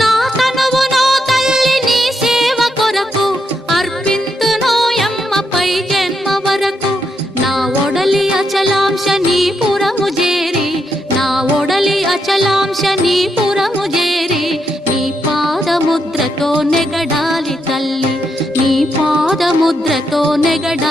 నా తనువునో తల్లి నీ సేవ కొరకు అర్పింతునోయమ్మపై జన్మ వరకు. నా ఒడలి అచలాంశ నీ పురము చేరి, నా ఒడలి అచలాంశ నీ పురము చేరి, నీ పాదముద్రతో నెగడాలి తల్లి, నీ పాదముద్రతో నెగడాలి.